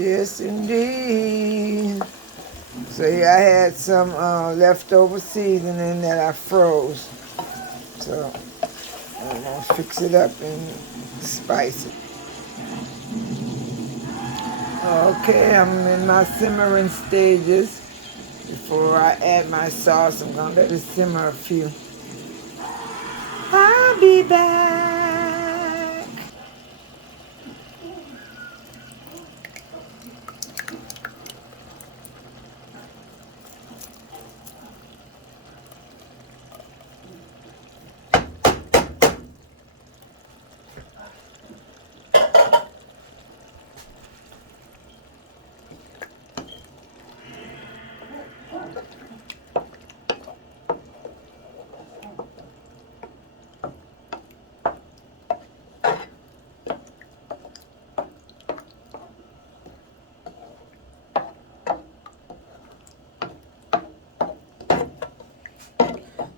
Yes, indeed. So here I had some leftover seasoning that I froze. So I'm gonna fix it up and spice it. Okay, I'm in my simmering stages. Before I add my sauce, I'm gonna let it simmer a few. I'll be back.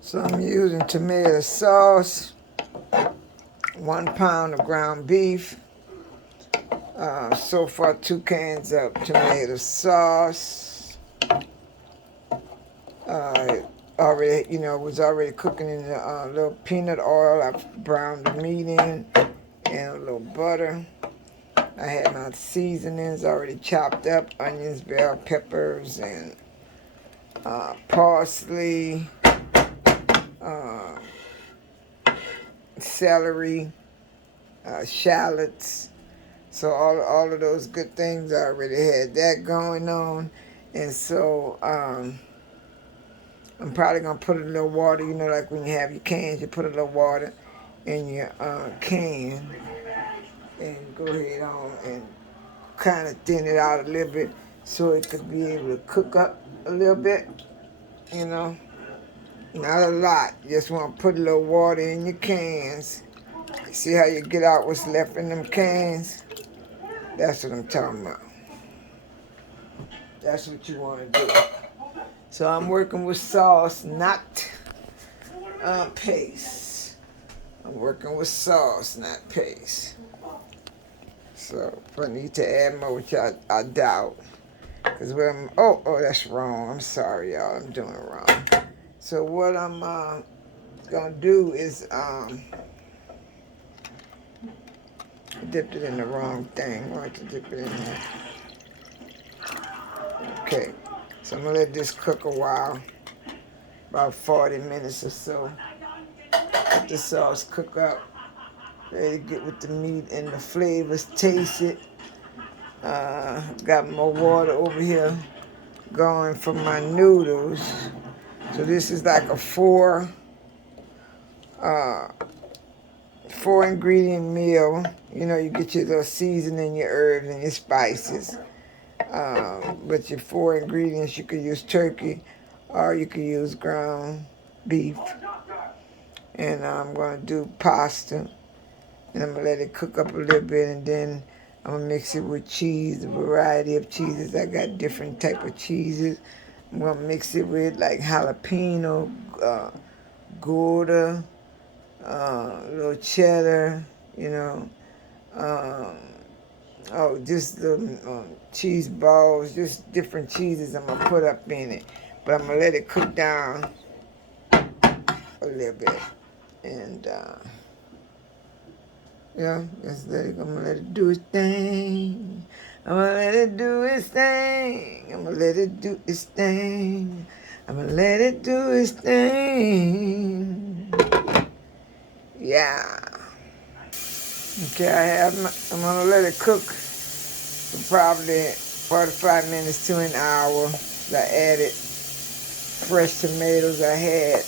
So I'm using tomato sauce, 1 pound of ground beef, so far 2 cans of tomato sauce. Already, was already cooking in a little peanut oil. I browned the meat in and a little butter. I had my seasonings already chopped up, onions, bell peppers, and parsley, uh, celery, shallots. So all of those good things, I already had that going on. And so I'm probably going to put a little water, like when you have your cans, you put a little water in your can and go ahead on and kind of thin it out a little bit so it could be able to cook up a little bit, you know. Not a lot. Just want to put a little water in your cans. See how you get out what's left in them cans? That's what I'm talking about. That's what you want to do. So I'm working with sauce, not paste. I'm working with sauce, not paste. So if I need to add more, which I doubt. Because what I'm, that's wrong. I'm sorry, y'all. I'm doing it wrong. So what I'm going to do is, dipped it in the wrong thing. Why don't you dip it in there? Okay. So I'm going to let this cook a while. About 40 minutes or so. Let the sauce cook up. Ready to get with the meat and the flavors. Taste it. Got more water over here going for my noodles. So this is like a four ingredient meal. You get your little seasoning, your herbs, and your spices. But your 4 ingredients, you could use turkey or you could use ground beef. And I'm going to do pasta. And I'm going to let it cook up a little bit, and then I'm going to mix it with cheese, a variety of cheeses. I got different type of cheeses. I'm going to mix it with like jalapeno, Gouda, little cheddar, just the cheese balls, just different cheeses I'm going to put up in it. But I'm going to let it cook down a little bit. And, just I'm going to let it do its thing. I'm going to let it do its thing. I'm going to let it do its thing. I'm going to let it do its thing. Yeah. Okay, I'm going to let it cook for probably 45 minutes to an hour. I added fresh tomatoes I had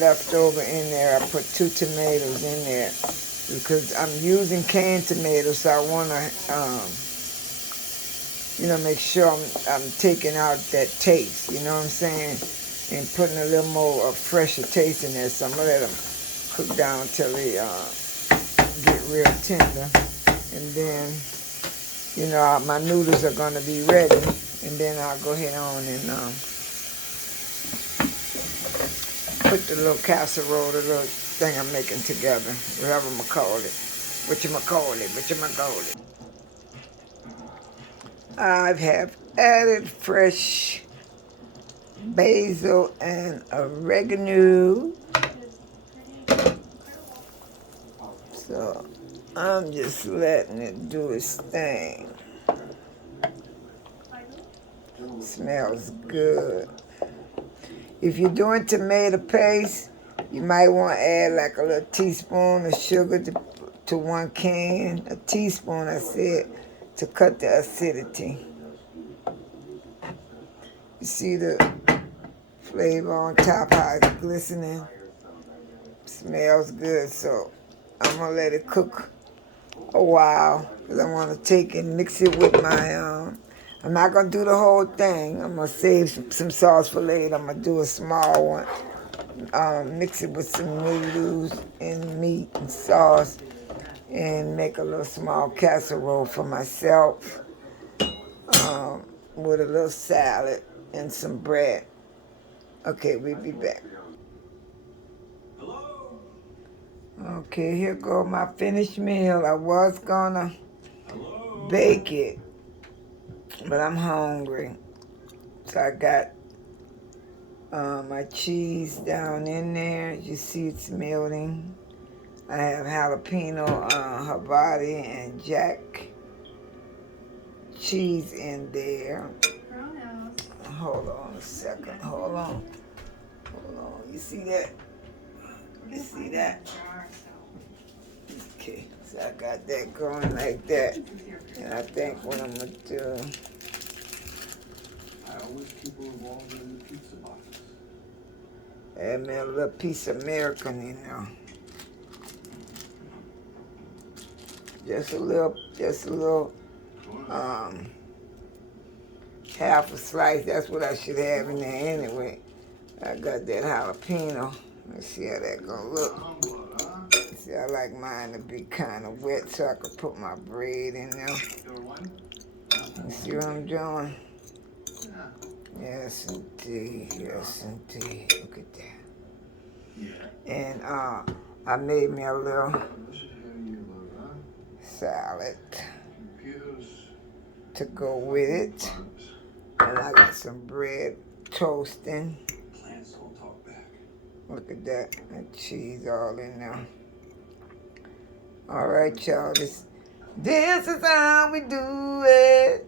left over in there. I put 2 tomatoes in there because I'm using canned tomatoes, so I want to, make sure I'm taking out that taste, you know what I'm saying, and putting a little more fresher taste in there. So I'm going to let them cook down until they get real tender. And then, my noodles are going to be ready. And then I'll go ahead on and put the little casserole, the little thing I'm making together, whatever I'm going to call it. What you call it. I have added fresh basil and oregano. So I'm just letting it do its thing. Smells good. If you're doing tomato paste, you might want to add like a little teaspoon of sugar to 1 can. A teaspoon, I said, to cut the acidity. You see the flavor on top, how it's glistening? Smells good, so I'm going to let it cook a while because I want to take and mix it with my, I'm not going to do the whole thing. I'm going to save some sauce for later. I'm going to do a small one. Mix it with some noodles and meat and sauce and make a little small casserole for myself with a little salad and some bread. Okay, we'll be back. Okay, here go my finished meal. I was gonna bake it, but I'm hungry. So I got my cheese down in there. You see it's melting. I have jalapeno, Havarti, and jack cheese in there. Hold on a second. Hold on. Hold on. You see that? You see that? Okay. So I got that going like that. And I think what I'm going to do. I always keep them involved in the pizza box. Add me a little piece of American in there. Just a little, half a slice. That's what I should have in there anyway. I got that jalapeno. Let's see how that gonna look. See, I like mine to be kind of wet so I can put my bread in there. You see what I'm doing? Yes, indeed. Yes, indeed. Look at that. And I made me a little salad to go with it. And I got some bread toasting. Look at that. That cheese all in there. All right, y'all. This is how we do it.